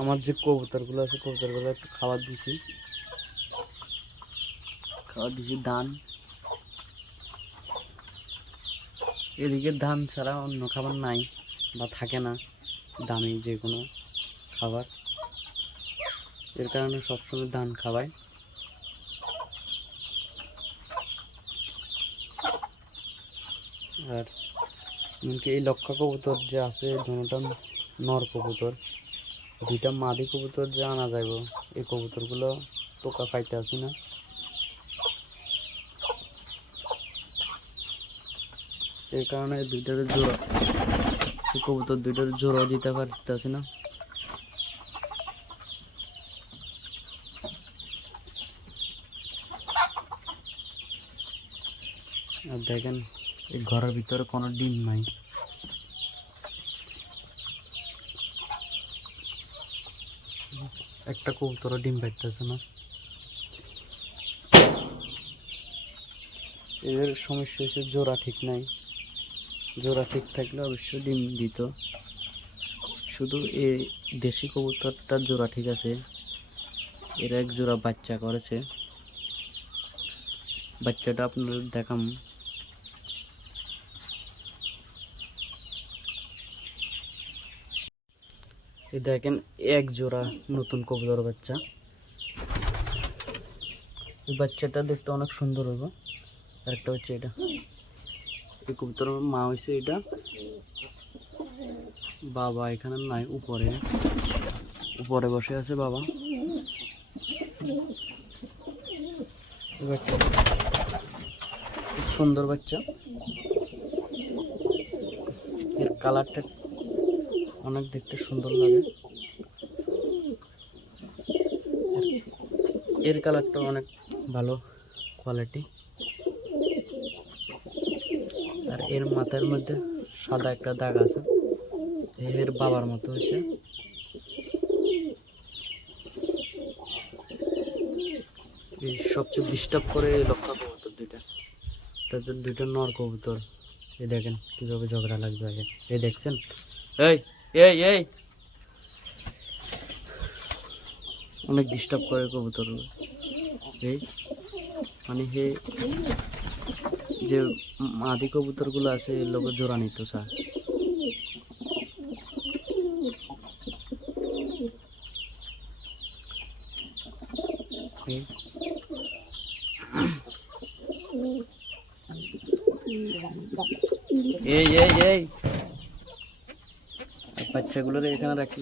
আমার যে কবুতরগুলো আছে, কবুতরগুলো একটু খাবার দিছি। খাবার দিছি ধান। এদিকে ধান ছাড়া অন্য খাবার নাই বা থাকে না, দামি যে কোনো খাবার। এর কারণে সবসময় ধান খাওয়ায় আর এমনকি এই লক্ষা কবুতর যে আছে দুটা নর কবুতর। দুইটা মাদি কবুতর যে আনা যাইব, এই কবুতরগুলো টোকা খাইতে আসি না। এই কারণে দুইটার জোড়া, এই কবুতর দুইটার জোড়া দিতে পারতেছি না। আর দেখেন, এই ঘরের ভিতরে কোনো ডিম নাই। একটা কবুতরও ডিম পাইতেছে না। এদের সমস্যা হচ্ছে জোড়া ঠিক নাই। জোড়া ঠিক থাকলে অবশ্যই ডিম দিত। শুধু এই দেশি কবুতরটার জোড়া ঠিক আছে। এরা এক জোড়া বাচ্চা করেছে। বাচ্চাটা আপনাদের দেখাম। এই দেখেন এক জোড়া নতুন কবুতর বাচ্চা। এই বাচ্চাটা দেখতে অনেক সুন্দর হবে আরেকটা হচ্ছে এটা। এই কবুতর মা হয়েছে এটা। বাবা এখানে নাই, উপরে। উপরে বসে আছে বাবা। সুন্দর বাচ্চা। এর কালারটা অনেক দেখতে সুন্দর লাগে। এর কালারটা অনেক ভালো কোয়ালিটি আর এর মাথার মধ্যে সাদা একটা দাগ আছে। এর বাবার মতো হয়েছে। এই সবচেয়ে ডিস্টার্ব করে লক্ষা কবুতর দুইটা। তাদের দুইটা নর কবুতর। এই দেখেন কীভাবে ঝগড়া লাগবে আগে। এই দেখছেন? এই! এই এই। অনেক ডিস্টার্ব করে কবুতর। এই মানে হে যে মাদি কবুতরগুলো আছে এর লোক জোড়া নিত স্যার। এই এই এই। বাচ্চাগুলোর এখানে রাখি